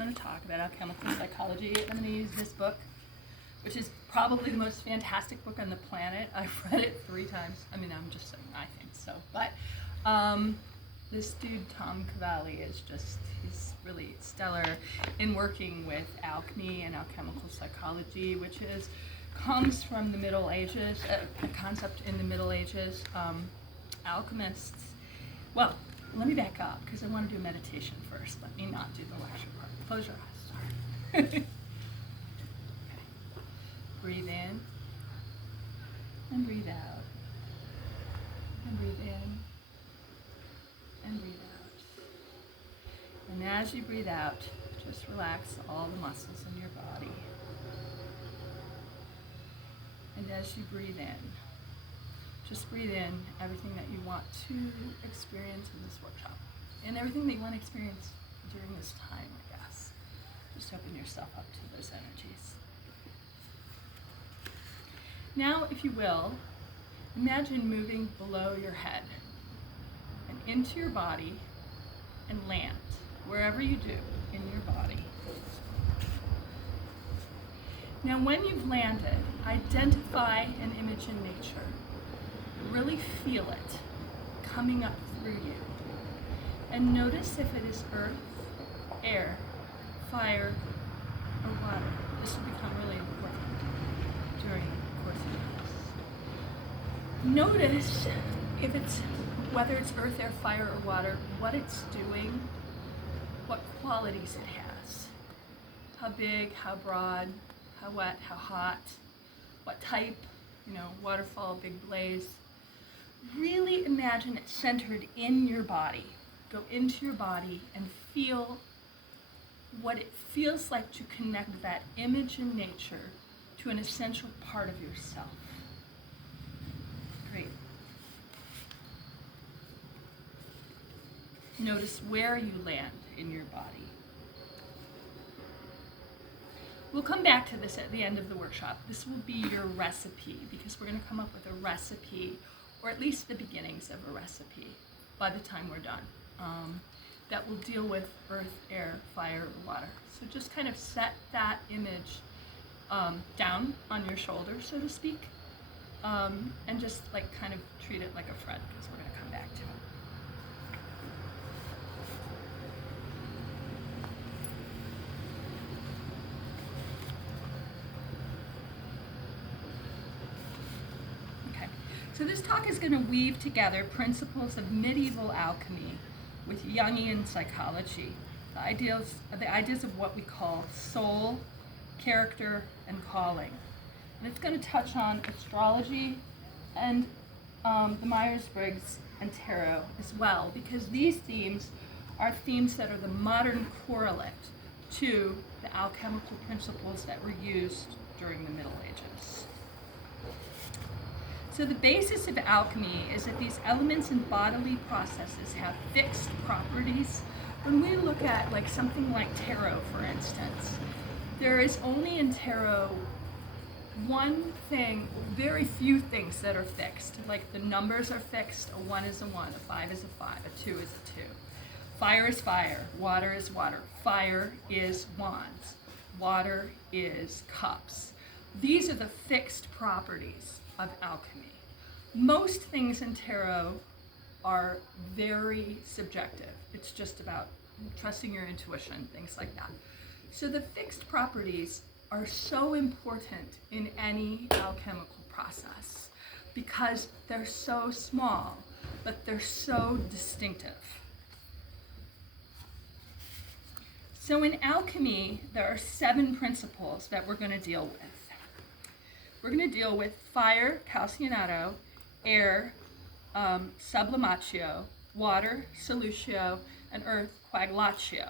going to talk about alchemical psychology. I'm going to use this book, which is probably the most fantastic book on the planet. I've read it 3 times. I mean, I'm just saying, I think so. But this dude, Tom Cavalli, is just, he's really stellar in working with alchemy and alchemical psychology, which comes from the Middle Ages, a concept in the Middle Ages. Alchemists, well, let me back up because I want to do meditation first. Let me not do the lecture part. Close your eyes. Sorry. Okay. Breathe in and breathe out. And breathe in and breathe out. And as you breathe out, just relax all the muscles in your body. And as you breathe in, just breathe in everything that you want to experience in this workshop. And everything that you want to experience during this time, I guess. Just open yourself up to those energies. Now, if you will, imagine moving below your head and into your body and land wherever you do in your body. Now, when you've landed, identify an image in nature. Really feel it coming up through you. And notice if it is earth, air, fire, or water. This will become really important during the course of this. Notice if whether it's earth, air, fire, or water, what it's doing, what qualities it has. How big, how broad, how wet, how hot, what type, waterfall, big blaze. Really imagine it centered in your body. Go into your body and feel what it feels like to connect that image in nature to an essential part of yourself. Great. Notice where you land in your body. We'll come back to this at the end of the workshop. This will be your recipe because we're going to come up with a recipe, or at least the beginnings of a recipe by the time we're done, that will deal with earth, air, fire, water. So just kind of set that image down on your shoulder, so to speak, and just kind of treat it like a friend because we're going to come back to it. So this talk is going to weave together principles of medieval alchemy with Jungian psychology, the ideas of what we call soul, character, and calling. And it's going to touch on astrology and the Myers-Briggs and tarot as well, because these themes are themes that are the modern correlate to the alchemical principles that were used during the Middle Ages. So the basis of alchemy is that these elements in bodily processes have fixed properties. When we look at something like tarot, for instance, there is only in tarot one thing, very few things that are fixed. Like the numbers are fixed, a 1 is a 1, a 5 is a 5, a 2 is a 2. Fire is fire, water is water. Fire is wands, water is cups. These are the fixed properties of alchemy. Most things in tarot are very subjective. It's just about trusting your intuition, things like that. So the fixed properties are so important in any alchemical process because they're so small, but they're so distinctive. So in alchemy, there are 7 principles that we're going to deal with. We're going to deal with fire, calcinato, air, sublimatio, water, solutio, and earth, coagulatio.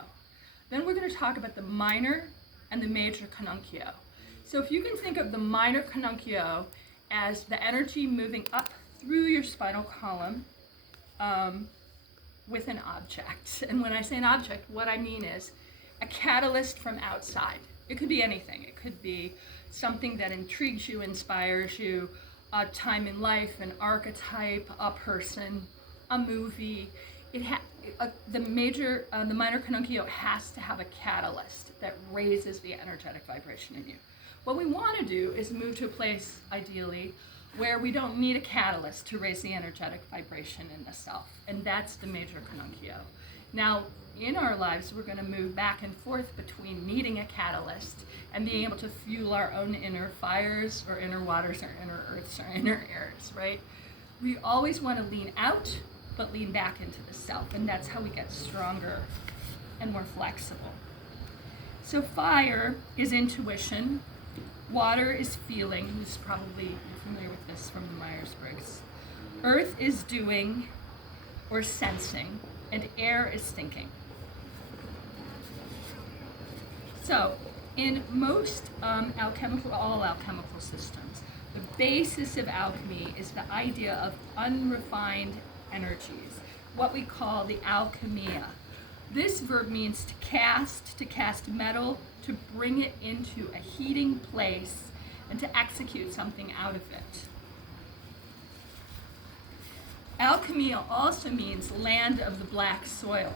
Then we're going to talk about the minor and the major canunccio. So if you can think of the minor canunccio as the energy moving up through your spinal column with an object. And when I say an object, what I mean is a catalyst from outside. It could be anything. It could be something that intrigues you, inspires you, a time in life, an archetype, a person, a movie. the minor canonkio has to have a catalyst that raises the energetic vibration in you. What we want to do is move to a place, ideally, where we don't need a catalyst to raise the energetic vibration in the self, and that's the major canonkio. Now, in our lives, we're going to move back and forth between needing a catalyst and being able to fuel our own inner fires or inner waters or inner earths or inner airs, right? We always want to lean out, but lean back into the self, and that's how we get stronger and more flexible. So fire is intuition, water is feeling, who's probably familiar with this from the Myers-Briggs. Earth is doing or sensing, and air is thinking. So, in most all alchemical systems, the basis of alchemy is the idea of unrefined energies, what we call the alchemia. This verb means to cast metal, to bring it into a heating place, and to execute something out of it. Alchemia also means land of the black soil.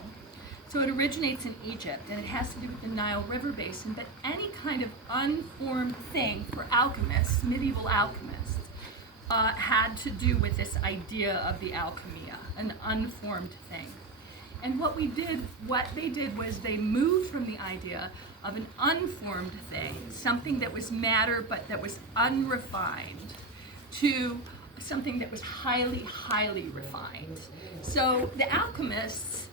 So it originates in Egypt, and it has to do with the Nile River basin, but any kind of unformed thing for alchemists, medieval alchemists, had to do with this idea of the alchemia, an unformed thing. And what they did was they moved from the idea of an unformed thing, something that was matter but that was unrefined, to something that was highly, highly refined. So the alchemists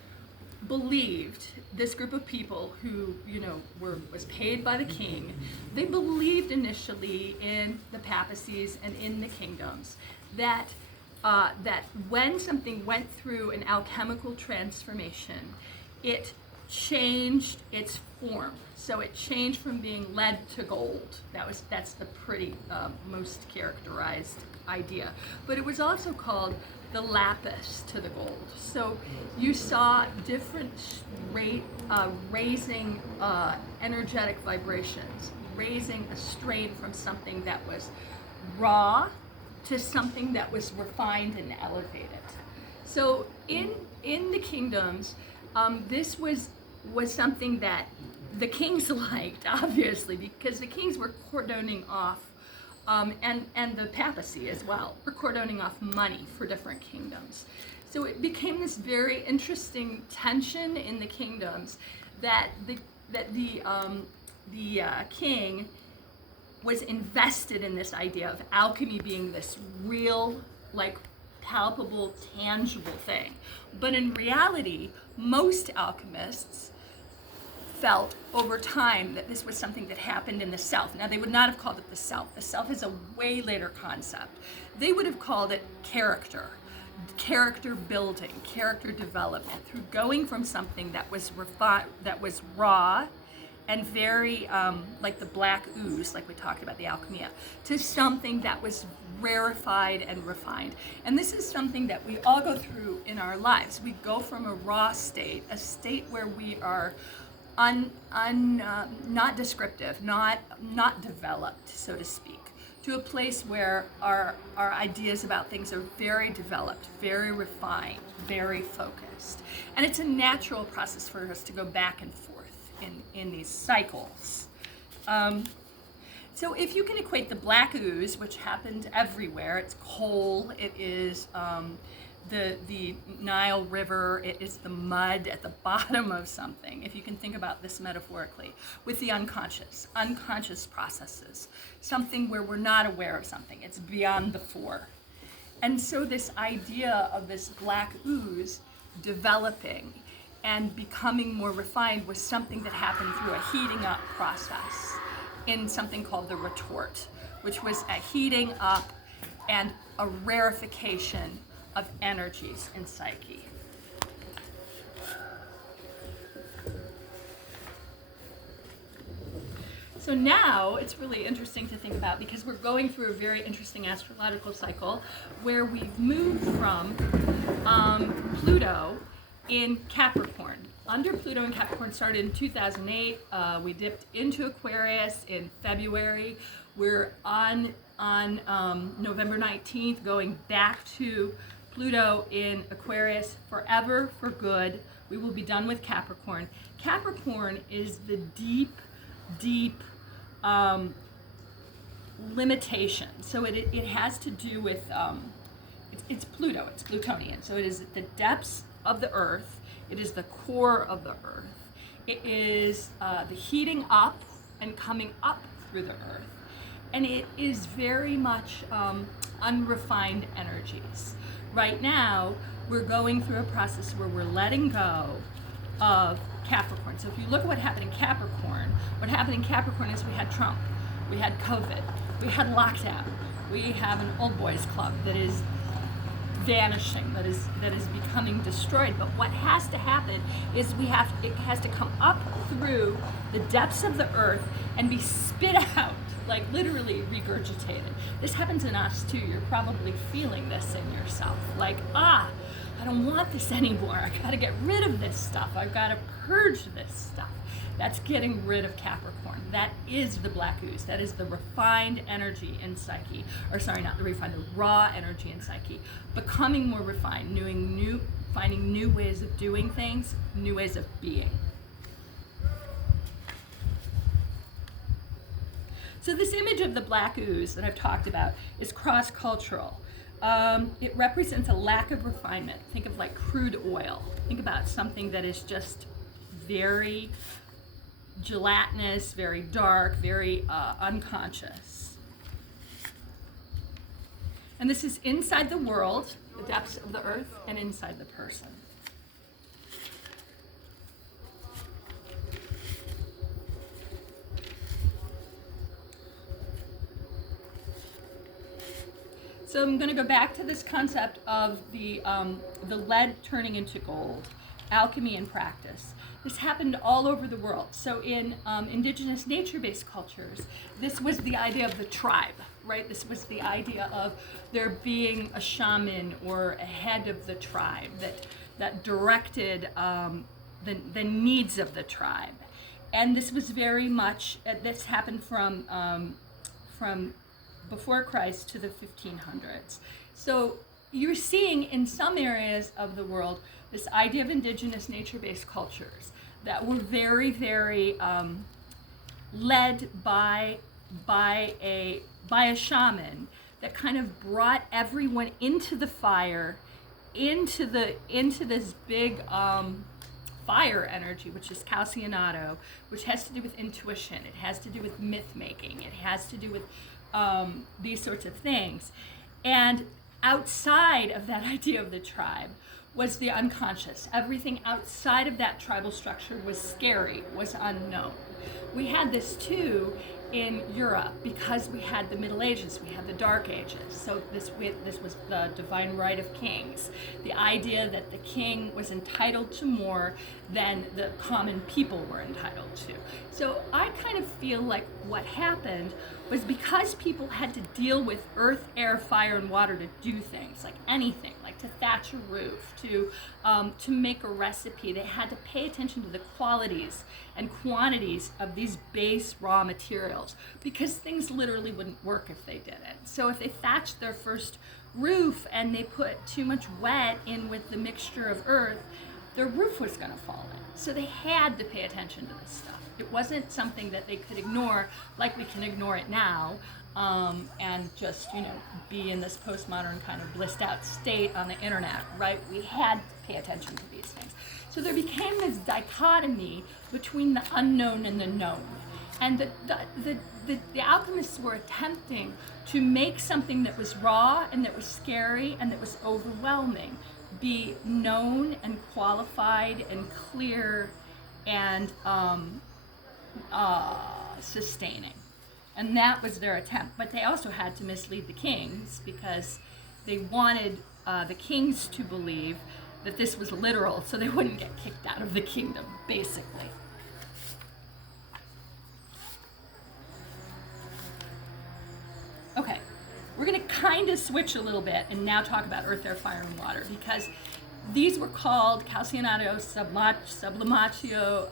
believed, this group of people who, was paid by the king, they believed initially in the papacies and in the kingdoms that when something went through an alchemical transformation, it changed its form. So it changed from being lead to gold. That's the pretty most characterized idea. But it was also called the lapis to the gold. So you saw different raising energetic vibrations, raising a strain from something that was raw to something that was refined and elevated. So in the kingdoms, this was something that the kings liked, obviously, because the kings were cordoning off, and the papacy as well, were cordoning off money for different kingdoms. So it became this very interesting tension in the kingdoms that the king was invested in this idea of alchemy being this real, palpable, tangible thing. But in reality, most alchemists felt over time that this was something that happened in the self. Now, they would not have called it the self. The self is a way later concept. They would have called it character building, character development, through going from something that was raw and very like the black ooze, like we talked about, the alchemia, to something that was rarefied and refined. And this is something that we all go through in our lives. We go from a raw state, a state where we are not descriptive, not developed, so to speak, to a place where our ideas about things are very developed, very refined, very focused. And it's a natural process for us to go back and forth in these cycles. So if you can equate the black ooze, which happened everywhere, it's coal, it is the Nile River, it is the mud at the bottom of something, if you can think about this metaphorically, with the unconscious processes, something where we're not aware of something, it's beyond the fore. And so this idea of this black ooze developing and becoming more refined was something that happened through a heating up process in something called the retort, which was a heating up and a rarefication of energies in psyche. So now it's really interesting to think about, because we're going through a very interesting astrological cycle where we've moved from Pluto in Capricorn. Under Pluto in Capricorn started in 2008. We dipped into Aquarius in February. We're on November 19th going back to Pluto in Aquarius forever for good. We will be done with Capricorn. Capricorn is the deep, deep limitation. So it has to do with, it's Pluto, it's Plutonian. So it is the depths of the earth. It is the core of the earth. It is the heating up and coming up through the earth. And it is very much unrefined energies. Right now, we're going through a process where we're letting go of Capricorn. So if you look at what happened in Capricorn, what happened in Capricorn is we had Trump, we had COVID, we had lockdown, we have an old boys club that is vanishing, that is becoming destroyed. But what has to happen is it has to come up through the depths of the earth and be spit out, like literally regurgitated. This happens in us too. You're probably feeling this in yourself, like, I don't want this anymore. I gotta get rid of this stuff. I've gotta purge this stuff. That's getting rid of Capricorn. That is the black ooze. That is the refined energy in psyche. Or sorry, not the refined, the raw energy in psyche. Becoming more refined, finding new ways of doing things, new ways of being. So this image of the black ooze that I've talked about is cross-cultural. It represents a lack of refinement. Think of like crude oil. Think about something that is just very gelatinous, very dark, very unconscious. And this is inside the world, the depths of the earth, and inside the person. So I'm going to go back to this concept of the lead turning into gold, alchemy in practice. This happened all over the world. So in indigenous nature-based cultures, this was the idea of the tribe, right? This was the idea of there being a shaman or a head of the tribe that directed the needs of the tribe. And this was very much, this happened from before Christ to the 1500s. So you're seeing in some areas of the world this idea of indigenous nature-based cultures that were very, very led by a shaman that kind of brought everyone into the fire, into this big fire energy, which is calcionado, which has to do with intuition. It has to do with myth making. It has to do with these sorts of things. And outside of that idea of the tribe was the unconscious. Everything outside of that tribal structure was scary, was unknown. We had this too in Europe because we had the Middle Ages, we had the Dark Ages. So this was the divine right of kings. The idea that the king was entitled to more than the common people were entitled to. So I kind of feel like what happened was because people had to deal with earth, air, fire, and water to do things, like anything, like to thatch a roof, to make a recipe, they had to pay attention to the qualities and quantities of these base raw materials because things literally wouldn't work if they didn't. So if they thatched their first roof and they put too much wet in with the mixture of earth, their roof was going to fall in. So they had to pay attention to this stuff. It wasn't something that they could ignore like we can ignore it now and just, be in this postmodern kind of blissed out state on the internet, right? We had to pay attention to these things. So there became this dichotomy between the unknown and the known. And the alchemists were attempting to make something that was raw and that was scary and that was overwhelming be known and qualified and clear and sustaining. And that was their attempt. But they also had to mislead the kings because they wanted the kings to believe that this was literal so they wouldn't get kicked out of the kingdom, basically. Okay, we're going to kind of switch a little bit and now talk about earth, air, fire, and water because these were called calcionado, sublimatio,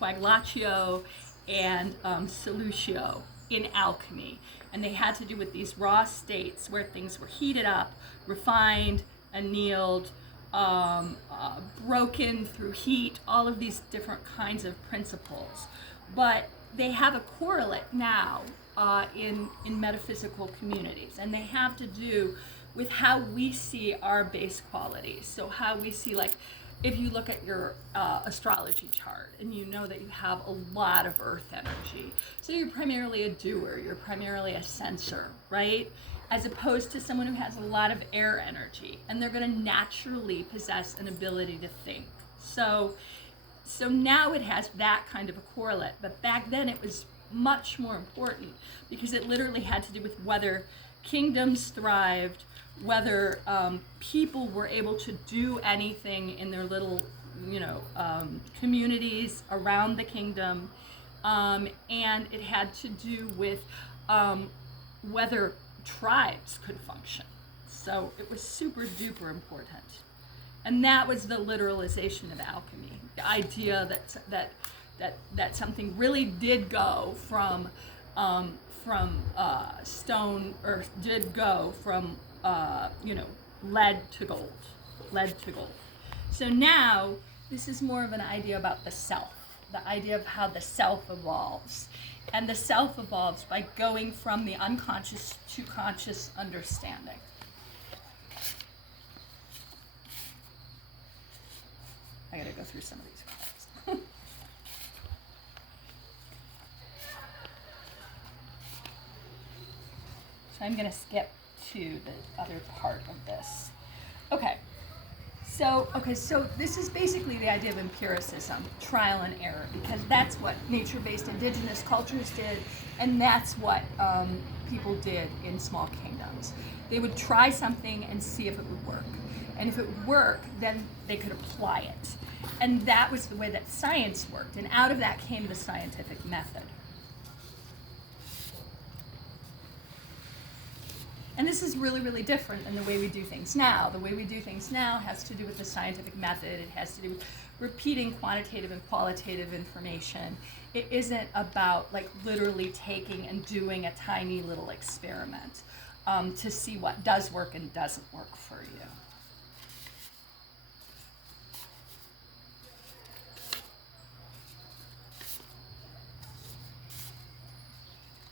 coagulatio, and solutio in alchemy. And they had to do with these raw states where things were heated up, refined, annealed, broken through heat, all of these different kinds of principles. But they have a correlate now in metaphysical communities, and they have to do with how we see our base qualities. So how we see, like, if you look at your astrology chart and you know that you have a lot of earth energy, so you're primarily a doer, you're primarily a sensor, right? As opposed to someone who has a lot of air energy, and they're going to naturally possess an ability to think. So now it has that kind of a correlate, but back then it was much more important because it literally had to do with whether kingdoms thrived, whether people were able to do anything in their little, communities around the kingdom, and it had to do with whether tribes could function. So it was super duper important. And that was the literalization of alchemy, the idea that something really did go from stone, or did go from lead to gold. So now this is more of an idea about the self, the idea of how the self evolves. And the self evolves by going from the unconscious to conscious understanding. I gotta go through some of these cards. So I'm gonna skip to the other part of this. So this is basically the idea of empiricism, trial and error, because that's what nature-based indigenous cultures did, and that's what people did in small kingdoms. They would try something and see if it would work. And if it would work, then they could apply it. And that was the way that science worked, and out of that came the scientific method. And this is really, really different than the way we do things now. The way we do things now has to do with the scientific method. It has to do with repeating quantitative and qualitative information. It isn't about, like, literally taking and doing a tiny little experiment to see what does work and doesn't work for you.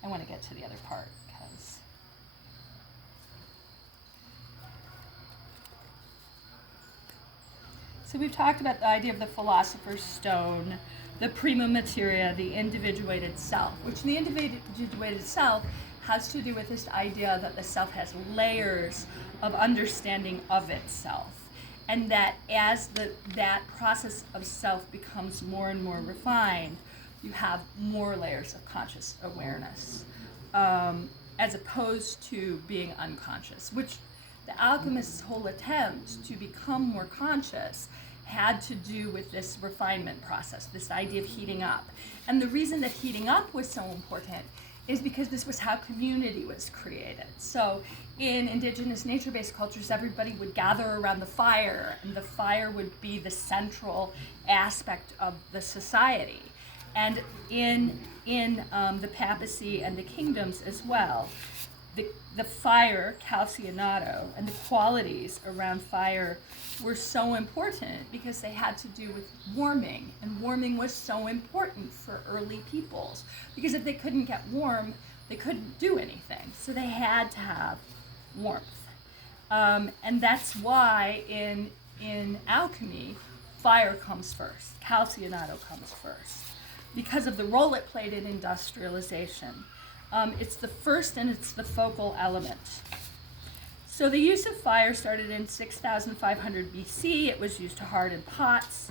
I want to get to the other part because so we've talked about the idea of the philosopher's stone, the prima materia, the individuated self, which the individuated self has to do with this idea that the self has layers of understanding of itself, and that as that process of self becomes more and more refined, you have more layers of conscious awareness, as opposed to being unconscious, which the alchemist's whole attempt to become more conscious had to do with this refinement process, this idea of heating up. And the reason that heating up was so important is because this was how community was created. So in indigenous nature-based cultures, everybody would gather around the fire, and the fire would be the central aspect of the society. And in the papacy and the kingdoms as well, the fire, calcionado, and the qualities around fire were so important because they had to do with warming, and warming was so important for early peoples because if they couldn't get warm, they couldn't do anything. So they had to have warmth, and that's why in alchemy, fire comes first, calcionado comes first, because of the role it played in industrialization. It's the first and it's the focal element. So the use of fire started in 6,500 BC. It was used to harden pots.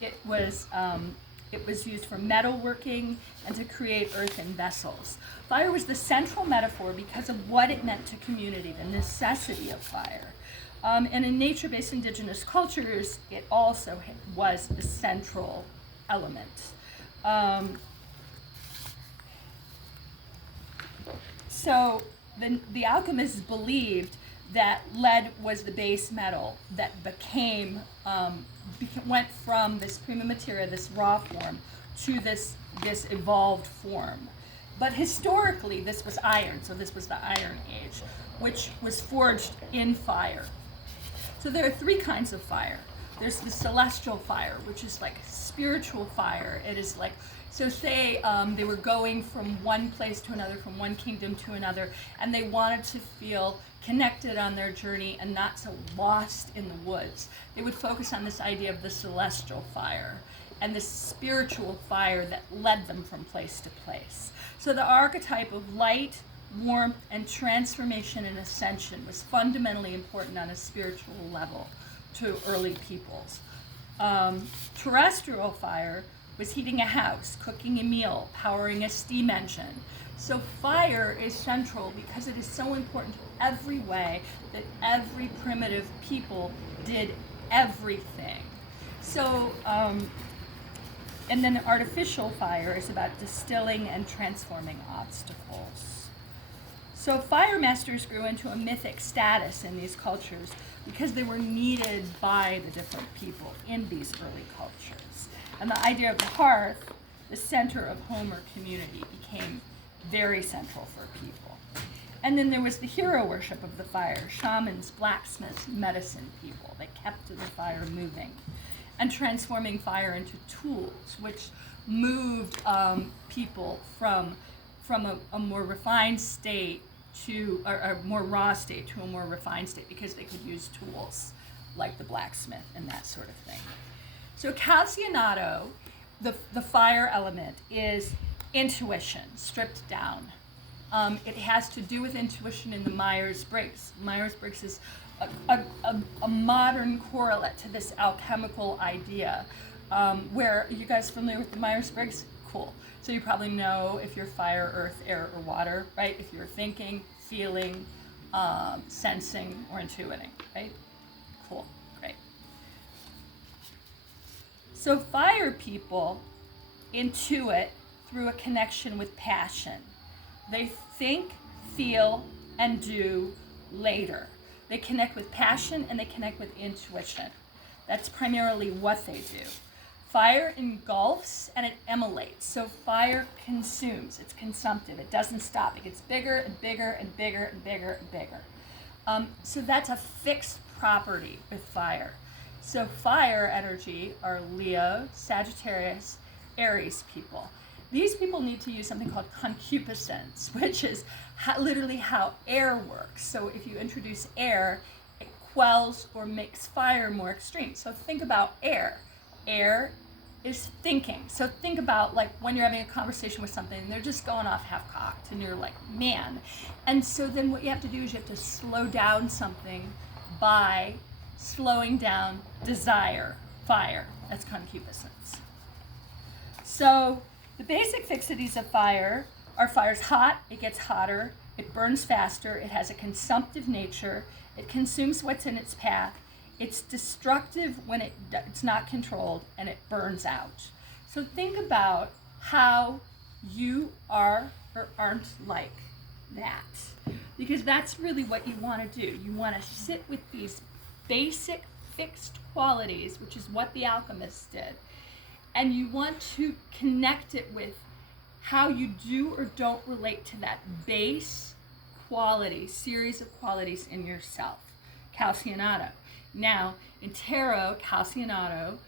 It was used for metalworking and to create earthen vessels. Fire was the central metaphor because of what it meant to community, the necessity of fire. And in nature-based indigenous cultures, it also was the central element. So the alchemists believed that lead was the base metal that went from this prima materia, this raw form, to this evolved form. But historically, this was iron, so this was the Iron Age, which was forged in fire. So there are three kinds of fire. There's the celestial fire, which is like spiritual fire. It is like, so say they were going from one place to another, from one kingdom to another, and they wanted to feel connected on their journey and not so lost in the woods. They would focus on this idea of the celestial fire and the spiritual fire that led them from place to place. So the archetype of light, warmth, and transformation and ascension was fundamentally important on a spiritual level to early peoples. Terrestrial fire was heating a house, cooking a meal, powering a steam engine. So fire is central because it is so important to every way that every primitive people did everything. So, and then artificial fire is about distilling and transforming obstacles. So fire masters grew into a mythic status in these cultures because they were needed by the different people in these early cultures. And the idea of the hearth, the center of home or community, became very central for people. And then there was the hero worship of the fire, shamans, blacksmiths, medicine people. They kept the fire moving. And transforming fire into tools, which moved people from a more refined state to a more raw state to a more refined state because they could use tools like the blacksmith and that sort of thing. So calcinato, the fire element, is intuition stripped down. It has to do with intuition in the Myers-Briggs. Myers-Briggs is a modern correlate to this alchemical idea, where, are you guys familiar with the Myers-Briggs? Cool. So you probably know if you're fire, earth, air, or water, right? If you're thinking, feeling, sensing, or intuiting, right? Cool, great. So fire people intuit through a connection with passion. They think, feel, and do later. They connect with passion and they connect with intuition. That's primarily what they do. Fire engulfs and it emulates. So fire consumes. It's consumptive. It doesn't stop. It gets bigger and bigger and bigger and bigger and bigger. So that's a fixed property with fire. So fire energy are Leo, Sagittarius, Aries people. These people need to use something called concupiscence, which is literally how air works. So if you introduce air, it quells or makes fire more extreme. So think about air. Air is thinking. So think about like when you're having a conversation with something and they're just going off half-cocked and you're like, man. And so then what you have to do is you have to slow down something by slowing down desire, fire. That's concupiscence. So the basic fixities of fire are fire's hot, it gets hotter, it burns faster, it has a consumptive nature, it consumes what's in its path, it's destructive when it's not controlled, and it burns out. So think about how you are or aren't like that, because that's really what you want to do. You want to sit with these basic fixed qualities, which is what the alchemists did, and you want to connect it with how you do or don't relate to that base quality, series of qualities in yourself. Calcinato. Now, in tarot, calcinato,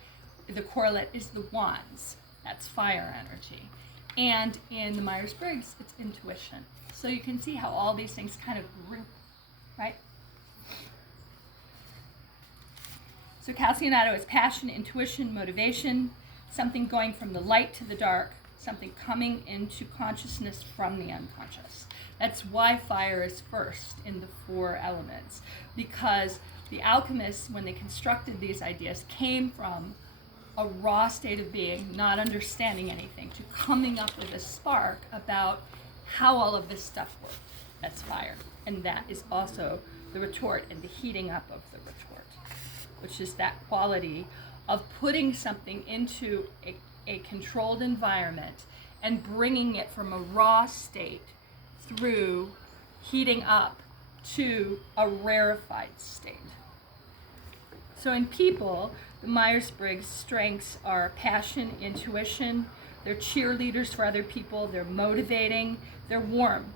the correlate is the wands. That's fire energy. And in the Myers-Briggs, it's intuition. So you can see how all these things kind of group, right? So calcinato is passion, intuition, motivation, something going from the light to the dark, something coming into consciousness from the unconscious. That's why fire is first in the four elements, because the alchemists, when they constructed these ideas, came from a raw state of being, not understanding anything, to coming up with a spark about how all of this stuff worked. That's fire. And that is also the retort and the heating up of the retort, which is that quality of putting something into a controlled environment and bringing it from a raw state through heating up to a rarefied state. So in people, the Myers-Briggs strengths are passion, intuition, they're cheerleaders for other people, they're motivating, they're warm.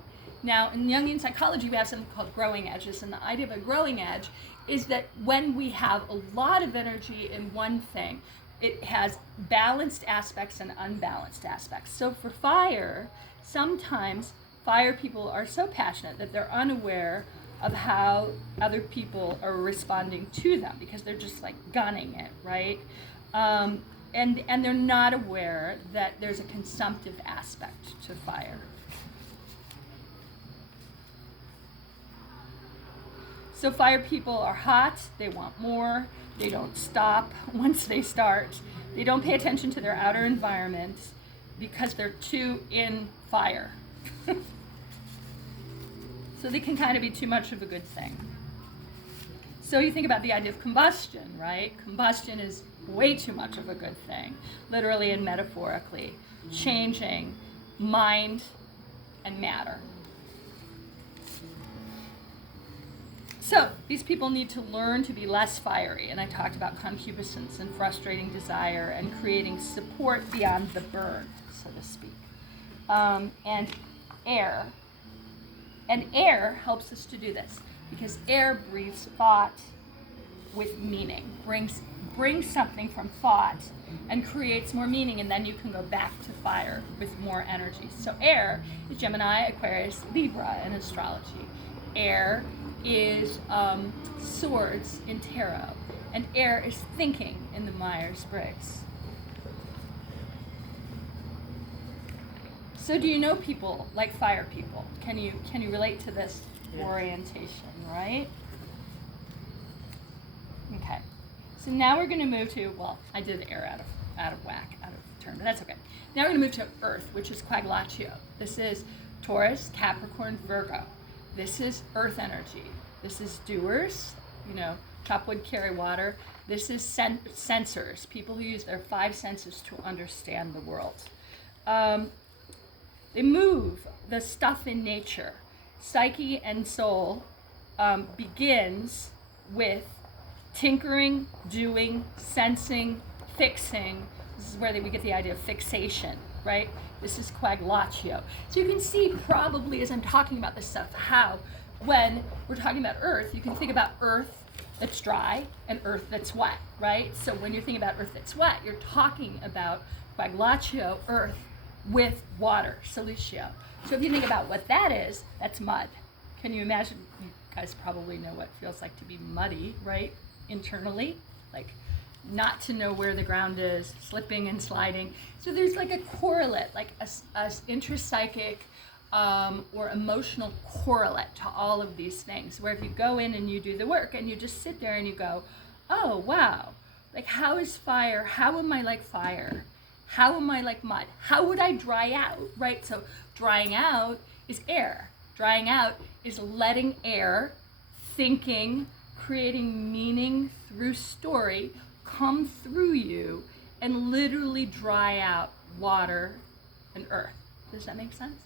Now, in Jungian psychology, we have something called growing edges, and the idea of a growing edge is that when we have a lot of energy in one thing, it has balanced aspects and unbalanced aspects. So for fire, sometimes fire people are so passionate that they're unaware of how other people are responding to them because they're just like gunning it, right? And they're not aware that there's a consumptive aspect to fire. So fire people are hot, they want more, they don't stop once they start. They don't pay attention to their outer environment because they're too in fire. So they can kind of be too much of a good thing. So you think about the idea of combustion, right? Combustion is way too much of a good thing, literally and metaphorically, changing mind and matter. So these people need to learn to be less fiery, and I talked about concupiscence and frustrating desire and creating support beyond the burn, so to speak. And air. And air helps us to do this because air breathes thought with meaning, brings something from thought and creates more meaning, and then you can go back to fire with more energy. So air is Gemini, Aquarius, Libra in astrology. Air is swords in tarot, and air is thinking in the Myers-Briggs. So do you know people like fire people? Can you relate to this orientation, right? Okay. So now we're going to move to, well, I did air out of whack, out of turn, but that's okay. Now we're going to move to Earth, which is Quaglatio. This is Taurus, Capricorn, Virgo. This is Earth energy. This is doers, chop wood, carry water. This is sensors, people who use their 5 senses to understand the world. They move the stuff in nature. Psyche and soul begins with tinkering, doing, sensing, fixing. This is where we get the idea of fixation, right? This is Quaglatio. So you can see probably as I'm talking about this stuff how when we're talking about earth, you can think about earth that's dry and earth that's wet, right? So when you're thinking about earth that's wet, you're talking about Quaglatio, earth, with water, solutio. So if you think about what that is, that's mud. Can you imagine? You guys probably know what it feels like to be muddy, right? Internally, like not to know where the ground is, slipping and sliding. So there's like a correlate, like a intrapsychic or emotional correlate to all of these things, where if you go in and you do the work and you just sit there and you go, oh, wow, like how is fire? How am I like fire? How am I like mud? How would I dry out, right? So drying out is air. Drying out is letting air, thinking, creating meaning through story, come through you and literally dry out water and earth. Does that make sense?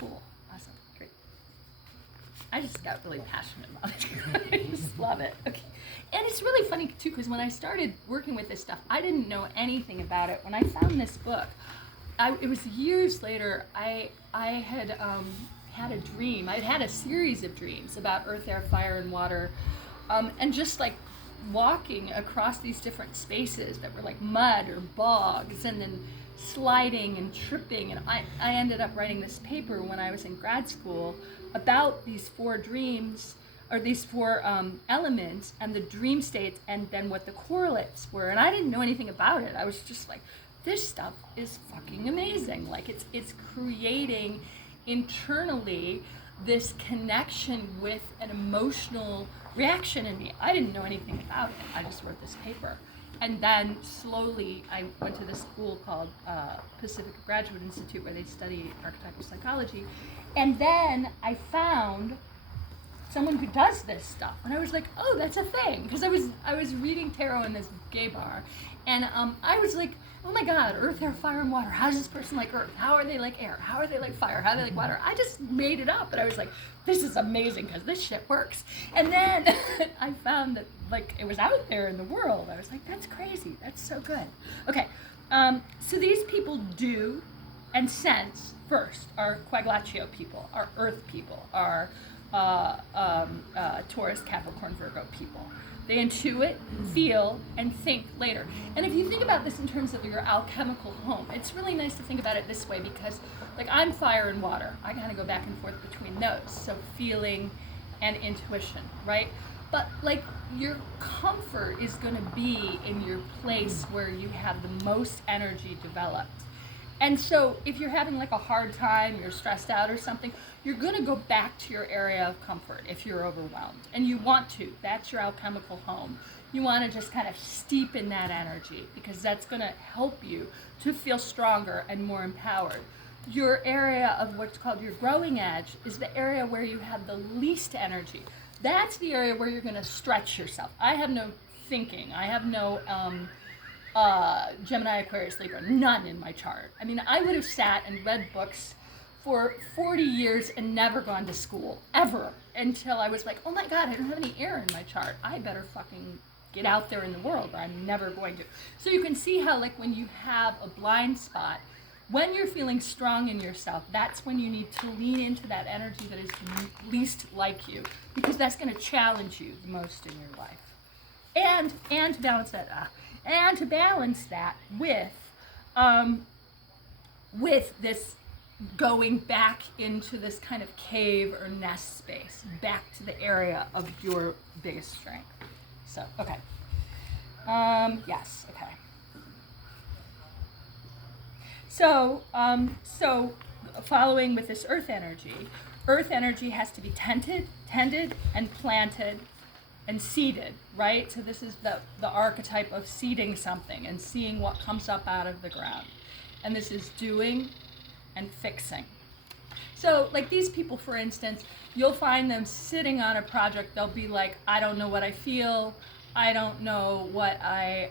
Cool. Awesome. Great. I just got really passionate about it. I just love it. Okay. And it's really funny too, because when I started working with this stuff, I didn't know anything about it. When I found this book, it was years later, I had had a dream. I'd had a series of dreams about earth, air, fire, and water, and just like walking across these different spaces that were like mud or bogs, and then sliding and tripping. And I ended up writing this paper when I was in grad school about these 4 dreams, or these 4 elements and the dream states, and then what the correlates were. And I didn't know anything about it. I was just like, this stuff is fucking amazing. Like it's creating internally this connection with an emotional reaction in me. I didn't know anything about it. I just wrote this paper. And then slowly I went to this school called Pacific Graduate Institute, where they study archetypal psychology. And then I found someone who does this stuff, and I was like, oh, that's a thing, because I was reading tarot in this gay bar, and I was like, oh my god, earth, air, fire, and water. How does this person like earth? How are they like air? How are they like fire? How are they like water? I just made it up, and I was like, this is amazing because this shit works. And then I found that like it was out there in the world. I was like, that's crazy. That's so good. Okay, so these people do and sense first are Quaglatio people, are Earth people, are Taurus, Capricorn, Virgo people. They intuit, feel, and think later. And if you think about this in terms of your alchemical home, it's really nice to think about it this way because, like, I'm fire and water. I kind of go back and forth between those. So feeling and intuition, right? But, like, your comfort is going to be in your place where you have the most energy developed. And so if you're having like a hard time, you're stressed out or something, you're going to go back to your area of comfort if you're overwhelmed. And you want to. That's your alchemical home. You want to just kind of steep in that energy because that's going to help you to feel stronger and more empowered. Your area of what's called your growing edge is the area where you have the least energy. That's the area where you're going to stretch yourself. I have no thinking. I have no Gemini, Aquarius, Libra, none in my chart. I mean, I would have sat and read books for 40 years and never gone to school, ever, until I was like, oh my God, I don't have any air in my chart. I better fucking get out there in the world or I'm never going to. So you can see how, like, when you have a blind spot, when you're feeling strong in yourself, that's when you need to lean into that energy that is least like you, because that's going to challenge you the most in your life. And to balance that and to balance that with this going back into this kind of cave or nest space, back to the area of your biggest strength. So, okay. Yes, okay. So following with this earth energy has to be tended and planted and seeded, right? So this is the archetype of seeding something and seeing what comes up out of the ground. And this is doing and fixing. So, like, these people, for instance, you'll find them sitting on a project. They'll be like, I don't know what I feel. I don't know what I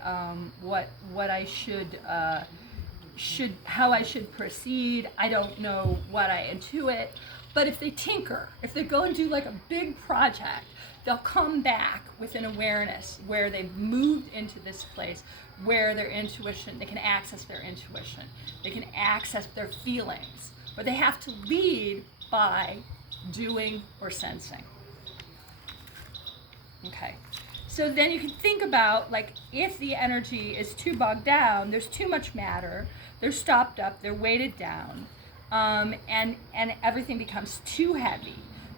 how I should proceed. I don't know what I intuit. But if they tinker, if they go and do like a big project, they'll come back with an awareness where they've moved into this place where their intuition, they can access their intuition. They can access their feelings. But they have to lead by doing or sensing. Okay. So then you can think about, like, if the energy is too bogged down, there's too much matter, they're stopped up, they're weighted down, and everything becomes too heavy.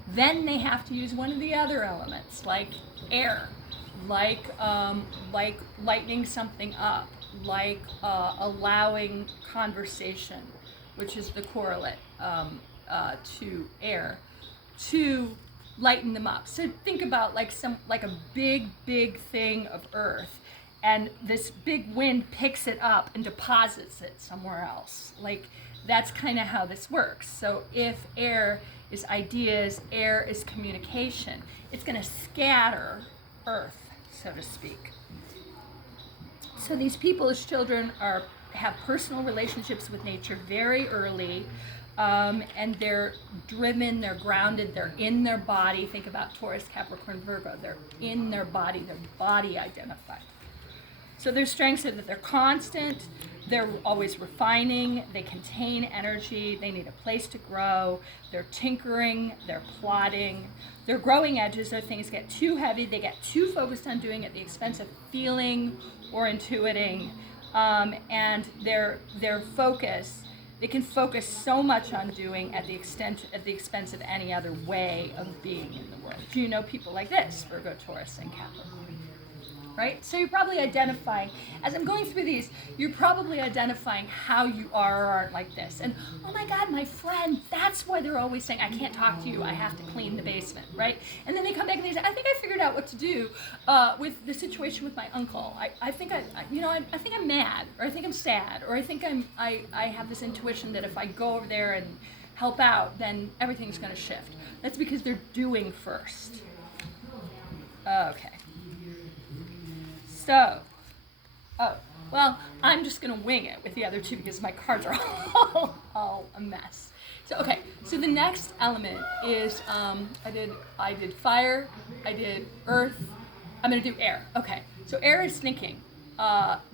Then they have to use one of the other elements, like air, like lightening something up, like allowing conversation, which is the correlate to air, to lighten them up. So think about like a big thing of earth, and this big wind picks it up and deposits it somewhere else. Like, that's kind of how this works. So if air is ideas, air is communication, it's going to scatter earth, so to speak. So these people as children have personal relationships with nature very early, and they're driven, they're grounded, they're in their body. Think about Taurus, Capricorn, Virgo. They're in their body identified. So their strengths are that they're constant, they're always refining, they contain energy, they need a place to grow, they're tinkering, they're plotting. Their growing edges are things get too heavy, they get too focused on doing at the expense of feeling or intuiting, and their focus, they can focus so much on doing at the expense of any other way of being in the world. Do you know people like this, Virgo, Taurus, and Capricorn? Right? So you're probably identifying, as I'm going through these, you're probably identifying how you are or aren't like this. And, oh my God, my friend, that's why they're always saying, I can't talk to you, I have to clean the basement, right? And then they come back and they say, I think I figured out what to do with the situation with my uncle. I think I'm mad, or I think I'm sad, or I think I have this intuition that if I go over there and help out, then everything's going to shift. That's because they're doing first. Okay. So, I'm just going to wing it with the other two because my cards are all a mess. So, okay, so the next element is, I did fire, I did earth, I'm going to do air. Okay, so air is thinking,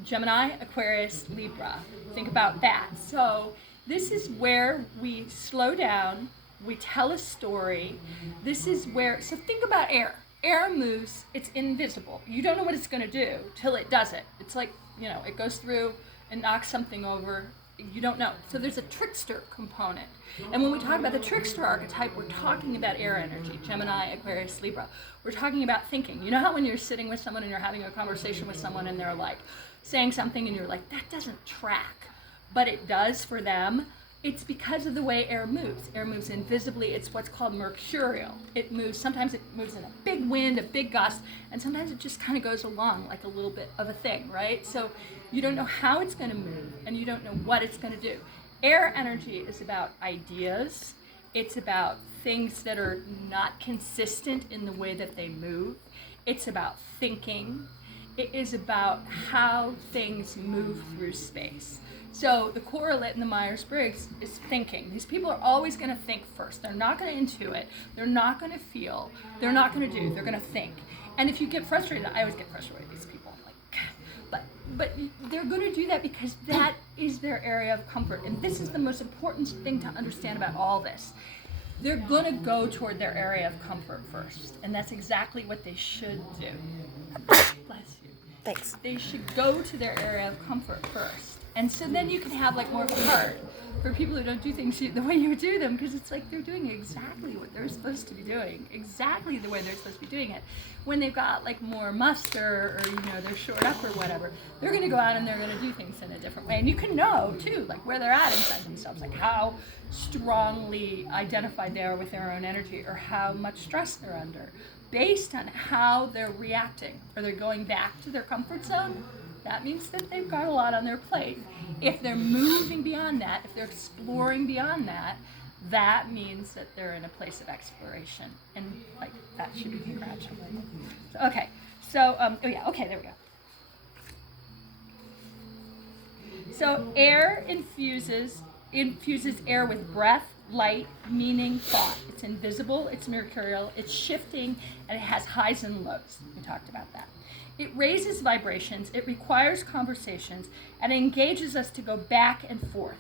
Gemini, Aquarius, Libra. Think about that. So This is where we slow down, we tell a story. This is where, so think about air. Air moves, it's invisible. You don't know what it's going to do till it does it. It's like, it goes through and knocks something over. You don't know. So there's a trickster component. And when we talk about the trickster archetype, we're talking about air energy, Gemini, Aquarius, Libra. We're talking about thinking. You know how when you're sitting with someone and you're having a conversation with someone and they're like saying something and you're like, that doesn't track, but it does for them? It's because of the way air moves. Air moves invisibly. It's what's called mercurial. It moves, sometimes it moves in a big wind, a big gust, and sometimes it just kind of goes along like a little bit of a thing, right? So you don't know how it's going to move, and you don't know what it's going to do. Air energy is about ideas. It's about things that are not consistent in the way that they move. It's about thinking. It is about how things move through space. So the correlate in the Myers-Briggs is thinking. These people are always going to think first. They're not going to intuit. They're not going to feel. They're not going to do. They're going to think. And if you get frustrated, I always get frustrated with these people. I'm like, but they're going to do that because that is their area of comfort. And this is the most important thing to understand about all this. They're going to go toward their area of comfort first. And that's exactly what they should do. Bless you. Thanks. They should go to their area of comfort first. And so then you can have like more of a heart for people who don't do things the way you do them, because it's like they're doing exactly what they're supposed to be doing, exactly the way they're supposed to be doing it. When they've got like more muster or, they're short up or whatever, they're going to go out and they're going to do things in a different way. And you can know too, like where they're at inside themselves, like how strongly identified they are with their own energy or how much stress they're under based on how they're reacting. Are they going back to their comfort zone? That means that they've got a lot on their plate. If they're moving beyond that, if they're exploring beyond that, that means that they're in a place of exploration. And like that should be congratulated. There we go. So air infuses air with breath, light, meaning, thought. It's invisible, it's mercurial, it's shifting, and it has highs and lows. We talked about that. It raises vibrations, it requires conversations, and it engages us to go back and forth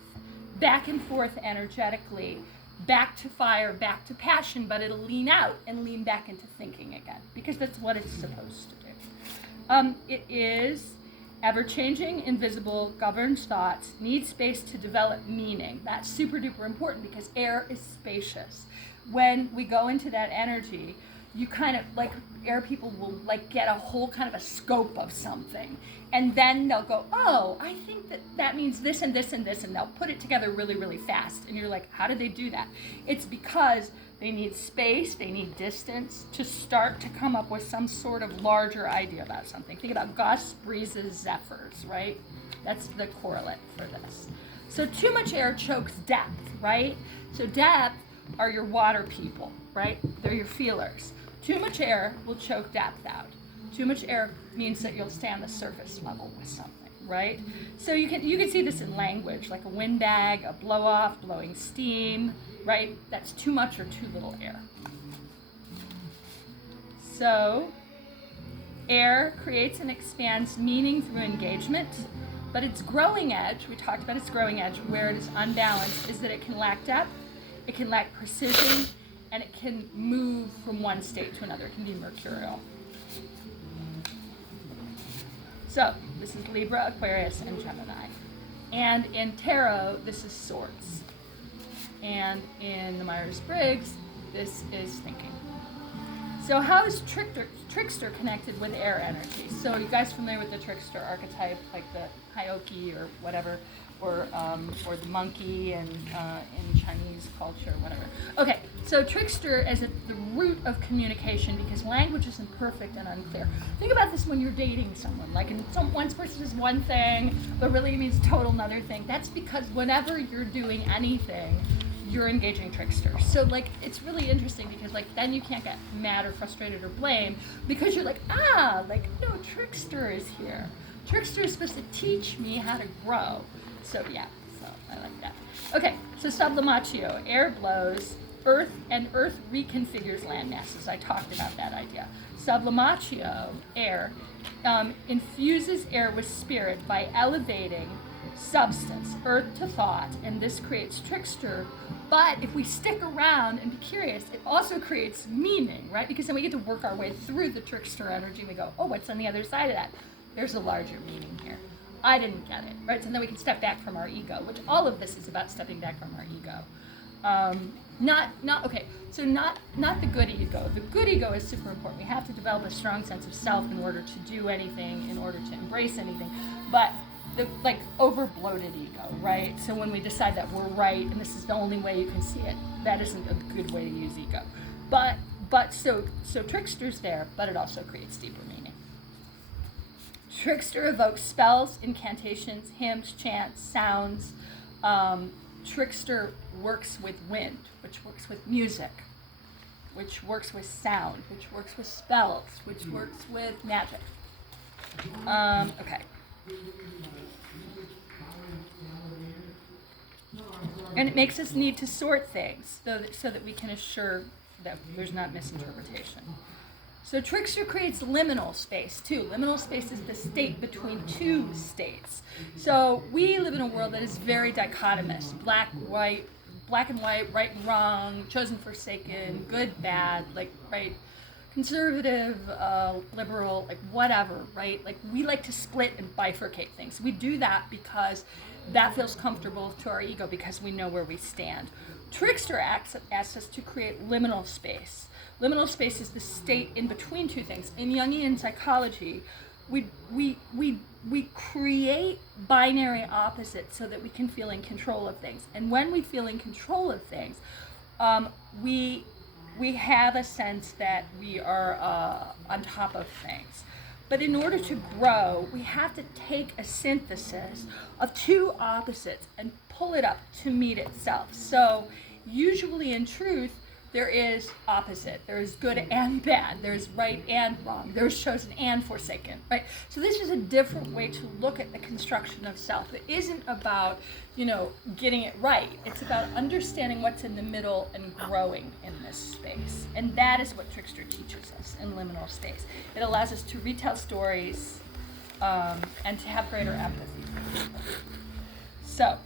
energetically, back to fire, back to passion, but it'll lean out and lean back into thinking again, because that's what it's supposed to do. It is ever-changing, invisible, governs thoughts, needs space to develop meaning. That's super duper important because air is spacious. When we go into that energy, you kind of like air people will like get a whole kind of a scope of something, and then they'll go, oh, I think that means this and this and this, and they'll put it together really, really fast. And you're like, how did they do that? It's because they need space, they need distance to start to come up with some sort of larger idea about something. Think about gusts, breezes, zephyrs, right? That's the correlate for this. So too much air chokes depth, right? So depth are your water people, right? They're your feelers. Too much air will choke depth out. Too much air means that you'll stay on the surface level with something, right? So you can see this in language, like a windbag, a blow-off, blowing steam, right? That's too much or too little air. So air creates and expands meaning through engagement, but its growing edge, we talked about its growing edge, where it is unbalanced, is that it can lack depth, it can lack precision, and it can move from one state to another. It can be mercurial. So this is Libra, Aquarius, and Gemini. And in tarot, this is swords. And in the Myers-Briggs, this is thinking. So how is trickster connected with air energy? So you guys familiar with the trickster archetype, like the Hioki or whatever, or the monkey and in Chinese culture, whatever. Okay, so trickster is at the root of communication because language is imperfect and unclear. Think about this when you're dating someone. Like, one person says one thing, but really means total another thing. That's because whenever you're doing anything, you're engaging tricksters. So like, it's really interesting because like, then you can't get mad or frustrated or blame because you're like, no, trickster is here. Trickster is supposed to teach me how to grow. So yeah, so I like that. Okay, so sublimatio, air blows, earth reconfigures land masses. I talked about that idea. Sublimatio, air, infuses air with spirit by elevating substance, earth to thought, and this creates trickster. But if we stick around and be curious, it also creates meaning, right? Because then we get to work our way through the trickster energy and we go, oh, what's on the other side of that? There's a larger meaning here. I didn't get it, right? So then we can step back from our ego, which all of this is about stepping back from our ego. Not the good ego. The good ego is super important. We have to develop a strong sense of self in order to do anything, in order to embrace anything. But the over-bloated ego, right? So when we decide that we're right and this is the only way you can see it, that isn't a good way to use ego. So trickster's there, but it also creates deeper meaning. Trickster evokes spells, incantations, hymns, chants, sounds. Trickster works with wind, which works with music, which works with sound, which works with spells, which works with magic. Okay. And it makes us need to sort things so that we can assure that there's not misinterpretation. So trickster creates liminal space too. Liminal space is the state between two states. So we live in a world that is very dichotomous: black and white, right and wrong, chosen, forsaken, good, bad, right, conservative, liberal, whatever, right? We like to split and bifurcate things. We do that because that feels comfortable to our ego, because we know where we stand. Trickster asks us to create liminal space. Liminal space is the state in between two things. In Jungian psychology, we create binary opposites so that we can feel in control of things. And when we feel in control of things, we have a sense that we are on top of things. But in order to grow, we have to take a synthesis of two opposites and pull it up to meet itself. So usually in truth, there is opposite. There is good and bad. There's right and wrong. There's chosen and forsaken, right? So this is a different way to look at the construction of self. It isn't about, getting it right. It's about understanding what's in the middle and growing in this space. And that is what Trickster teaches us in liminal space. It allows us to retell stories and to have greater empathy for people. So,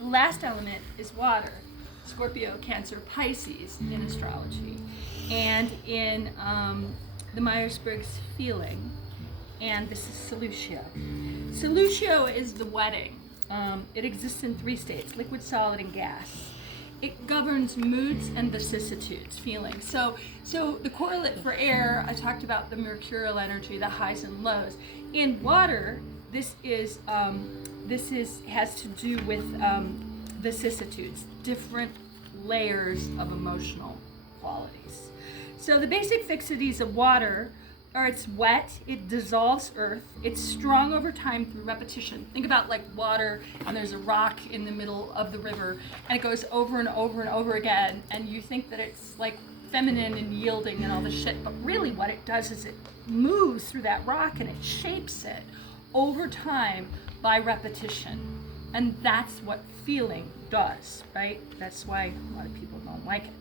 the last element is water. Scorpio, Cancer, Pisces in astrology, and in the Myers-Briggs feeling, and this is Solutio. Solutio is the wedding. It exists in three states: liquid, solid, and gas. It governs moods and vicissitudes, feelings. So the correlate for air, I talked about the mercurial energy, the highs and lows. In water, this has to do with vicissitudes, different layers of emotional qualities. So the basic fixities of water are: it's wet, it dissolves earth, it's strong over time through repetition. Think about water, and there's a rock in the middle of the river, and it goes over and over and over again, and you think that it's feminine and yielding and all this shit, but really what it does is it moves through that rock and it shapes it over time by repetition. And that's what feeling does, right? That's why a lot of people don't like it.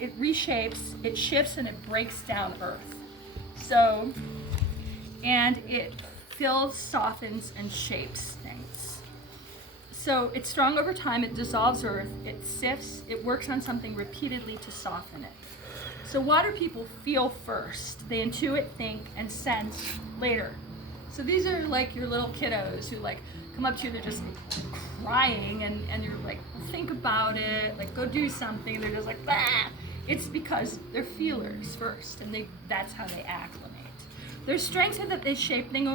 It reshapes, it shifts, and it breaks down earth. And it fills, softens, and shapes things. So it's strong over time, it dissolves earth, it sifts, it works on something repeatedly to soften it. So water people feel first. They intuit, think, and sense later. So these are your little kiddos who come up to you, they're just crying, and you're think about it, go do something. They're just bah! It's because they're feelers first, and that's how they acclimate. Their strengths are that they shape things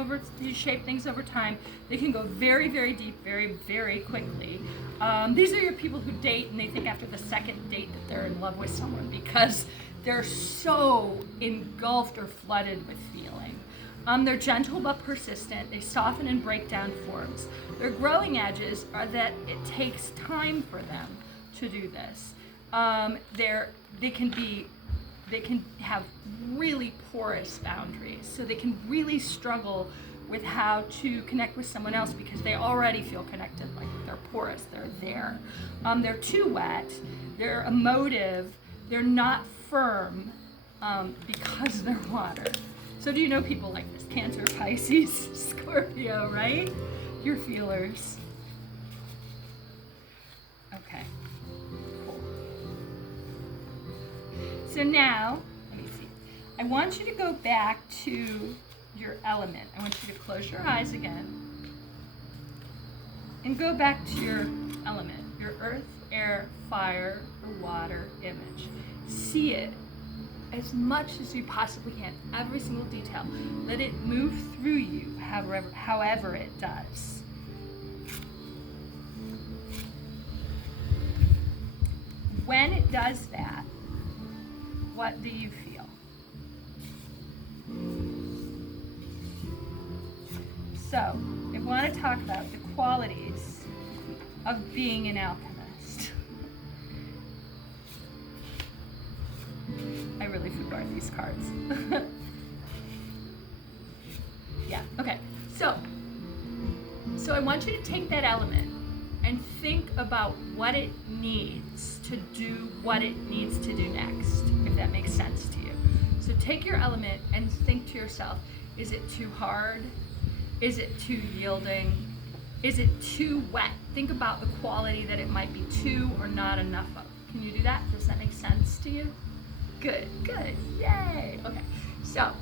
over time. They can go very, very deep, very, very quickly. These are your people who date, and they think after the second date that they're in love with someone because they're so engulfed or flooded with feeling. They're gentle but persistent. They soften and break down forms. Their growing edges are that it takes time for them to do this. They can have really porous boundaries, so they can really struggle with how to connect with someone else because they already feel connected, they're porous, they're there. They're too wet, they're emotive, they're not firm because they're water. So do you know people like this? Cancer, Pisces, Scorpio, right? your feelers. Okay, cool. So now, let me see. I want you to go back to your element. I want you to close your eyes again and go back to your element, your earth, air, fire, or water image. See it as much as you possibly can, every single detail. Let it move through you however it does. When it does that, what do you feel? So, I want to talk about the qualities of being an alchemist. I really forgot these cards. Yeah, okay. So I want you to take that element and think about what it needs to do what it needs to do next, if that makes sense to you. So take your element and think to yourself, is it too hard? Is it too yielding? Is it too wet? Think about the quality that it might be too or not enough of. Can you do that? Does that make sense to you? Good, good, yay. Okay, so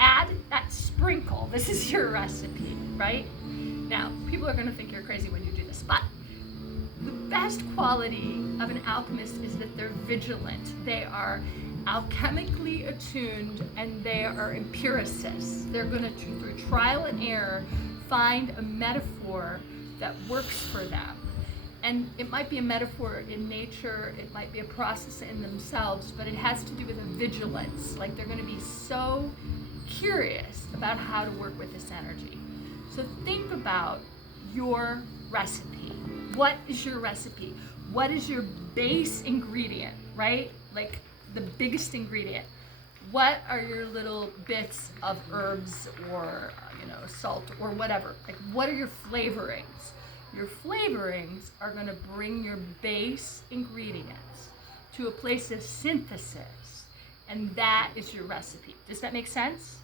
add that sprinkle. This is your recipe, right? Now, people are gonna think you're crazy when you do this, but the best quality of an alchemist is that they're vigilant. They are alchemically attuned and they are empiricists. They're gonna, through trial and error, find a metaphor that works for them. And it might be a metaphor in nature, it might be a process in themselves, but it has to do with a vigilance. Like they're gonna be so curious about how to work with this energy. So think about your recipe. What is your recipe? What is your base ingredient, right? Like the biggest ingredient. What are your little bits of herbs or, salt or whatever? Like what are your flavorings? Your flavorings are going to bring your base ingredients to a place of synthesis, and that is your recipe. Does that make sense?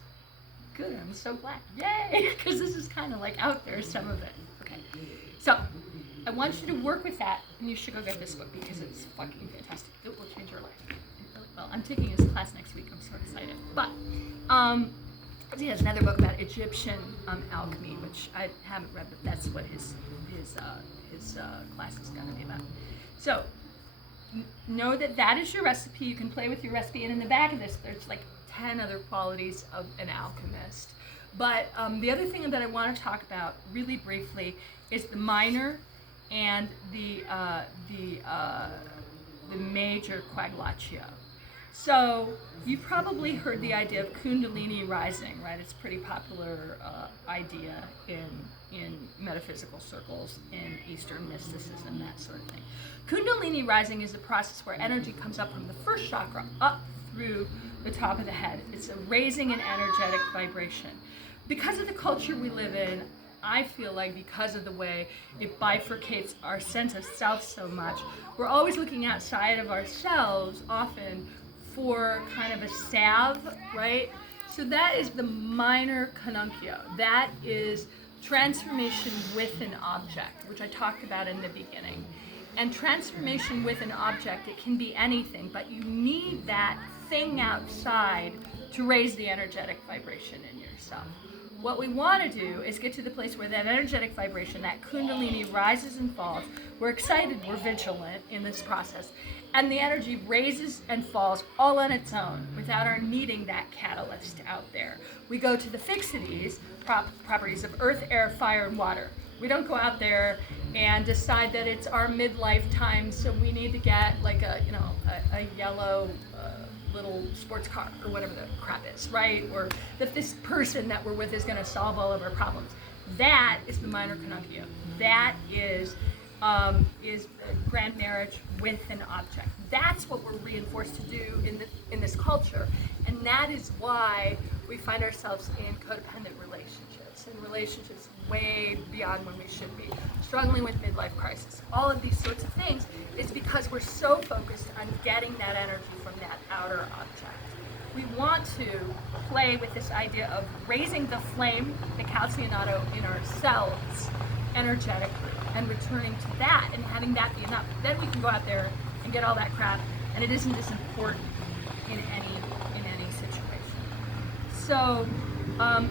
Good, I'm so glad. Yay! Because this is kind of like out there, some of it. Okay, so I want you to work with that, and you should go get this book because it's fucking fantastic. It will change your life. Really will. I'm taking his class next week. I'm so excited. But he has another book about Egyptian alchemy, which I haven't read, but that's what his class is going to be about. So know that that is your recipe. You can play with your recipe, and in the back of this, there's like 10 other qualities of an alchemist. But the other thing that I want to talk about really briefly is the minor and the major quaglatio. So you probably heard the idea of Kundalini rising, right? It's a pretty popular idea in metaphysical circles, in Eastern mysticism, that sort of thing. Kundalini rising is a process where energy comes up from the first chakra up through the top of the head. It's a raising an energetic vibration. Because of the culture we live in, I feel like because of the way it bifurcates our sense of self so much, we're always looking outside of ourselves often for kind of a salve, right? So that is the minor connuncio. That is transformation with an object, which I talked about in the beginning. And transformation with an object, it can be anything, but you need that thing outside to raise the energetic vibration in yourself. What we want to do is get to the place where that energetic vibration, that kundalini rises and falls. We're excited, we're vigilant in this process. And the energy raises and falls all on its own without our needing that catalyst out there. We go to the fixities, properties of earth, air, fire, and water. We don't go out there and decide that it's our midlife time, so we need to get like a yellow little sports car or whatever the crap is, right? Or that this person that we're with is going to solve all of our problems. That is the minor connuncio. That is grand marriage with an object. That's what we're reinforced to do in this culture, and that is why we find ourselves in codependent relationships and relationships way beyond when we should be, struggling with midlife crisis. All of these sorts of things is because we're so focused on getting that energy from that outer object. We want to play with this idea of raising the flame, the calcinato in ourselves, energetically, and returning to that and having that be enough. Then we can go out there and get all that crap, and it isn't as important in any situation. So,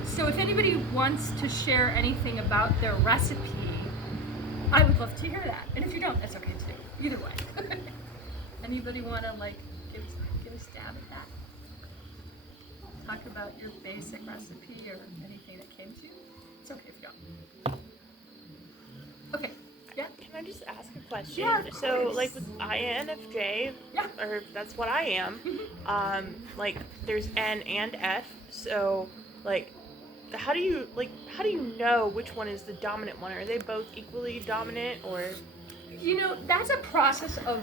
so if anybody wants to share anything about their recipe, I would love to hear that. And if you don't, that's okay too. Either way. Anybody want to like give a stab at that? Talk about your basic recipe or anything that came to you. It's okay if you don't. Okay. Yeah. Can I just ask a question? Yeah, of so, course. like with INFJ, Yeah. or that's what I am. Like there's N and F. So, like, how do you know which one is the dominant one? Are they both equally dominant, or? You know, that's a process of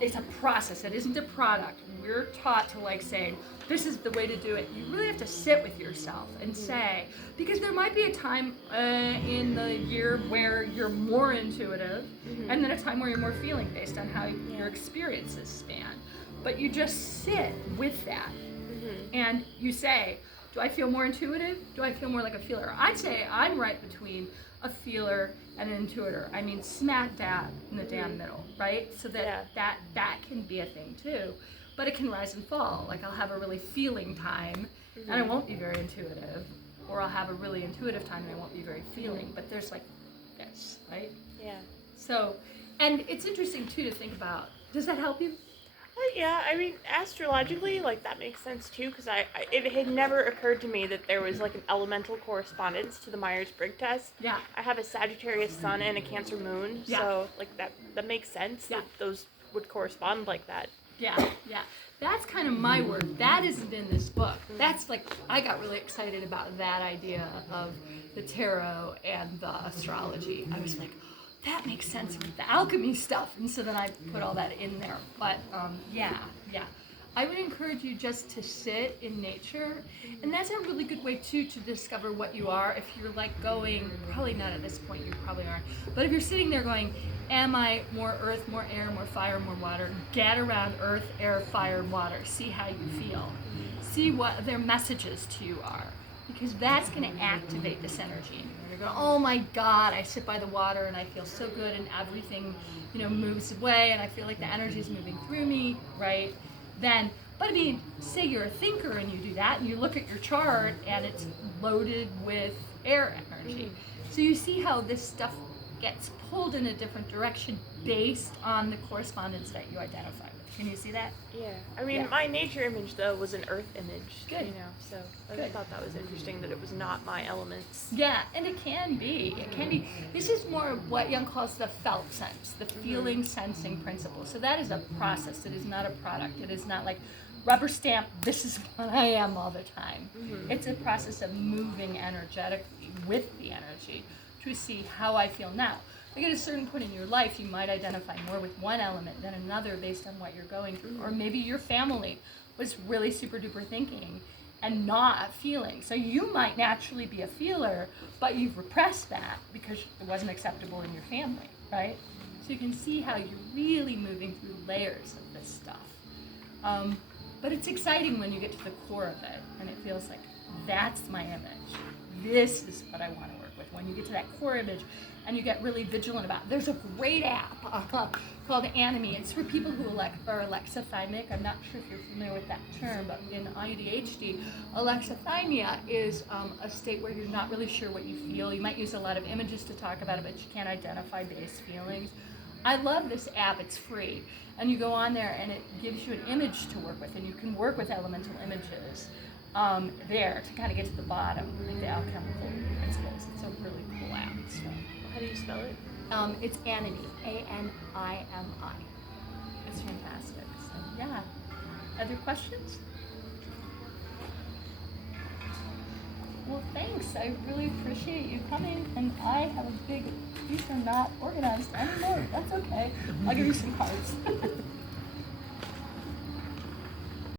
it's a process. It isn't a product. We're taught to like say, this is the way to do it. You really have to sit with yourself and say, because there might be a time in the year where you're more intuitive, and then a time where you're more feeling based on how your experiences span. But you just sit with that, and you say, do I feel more intuitive? Do I feel more like a feeler? I'd say I'm right between a feeler and an intuitor. I mean, smack dab in the damn middle, right? So that can be a thing too, but it can rise and fall. Like I'll have a really feeling time, and I won't be very intuitive, or I'll have a really intuitive time and I won't be very feeling. But there's like this, right? Yeah. So, and it's interesting too to think about. Does that help you? Yeah, I mean, astrologically, like, that makes sense, too, because it had never occurred to me that there was, like, an elemental correspondence to the Myers-Briggs test. Yeah. I have a Sagittarius sun and a Cancer moon, so, like, that makes sense that those would correspond like that. Yeah. That's kind of my work. That isn't in this book. That's like, I got really excited about that idea of the tarot and the astrology. I was like, that makes sense with the alchemy stuff, and so then I put all that in there. But yeah, I would encourage you just to sit in nature, and that's a really good way too to discover what you are. If you're like going, probably not at this point, you probably aren't, but if you're sitting there going, am I more earth, more air, more fire, more water? Get around earth, air, fire, and water. See how you feel. See what their messages to you are, because that's going to activate this energy in you. You're going, oh my God, I sit by the water and I feel so good, and everything, moves away, and I feel like the energy is moving through me, right? Then, but I mean, say you're a thinker and you do that, and you look at your chart and it's loaded with air energy. So you see how this stuff gets pulled in a different direction based on the correspondence that you identify with. Can you see that? Yeah. I mean, my nature image, though, was an earth image. Good. So I Good. thought that was interesting that it was not my elements. Yeah, and it can be. This is more of what Jung calls the felt sense, the feeling sensing principle. So that is a process. It is not a product. It is not like rubber stamp, this is what I am all the time. It's a process of moving energetically with the energy to see how I feel now. Like at a certain point in your life, you might identify more with one element than another based on what you're going through. Or maybe your family was really super duper thinking and not feeling. So you might naturally be a feeler, but you've repressed that because it wasn't acceptable in your family, right? So you can see how you're really moving through layers of this stuff. But it's exciting when you get to the core of it, and it feels like, that's my image. This is what I want to work with. When you get to that core image, and you get really vigilant about it. There's a great app called Anime. It's for people who are alexithymic. I'm not sure if you're familiar with that term, but in ADHD, alexithymia is a state where you're not really sure what you feel. You might use a lot of images to talk about it, but you can't identify base feelings. I love this app. It's free. And you go on there, and it gives you an image to work with, and you can work with elemental images there to kind of get to the bottom, like the alchemical principles. It's a really cool app. So. How do you spell it? It's Animi, A-N-I-M-I. It's fantastic. So, yeah. Other questions? Well, thanks. I really appreciate you coming. And I have a big, these are not organized anymore. That's okay. I'll give you some cards.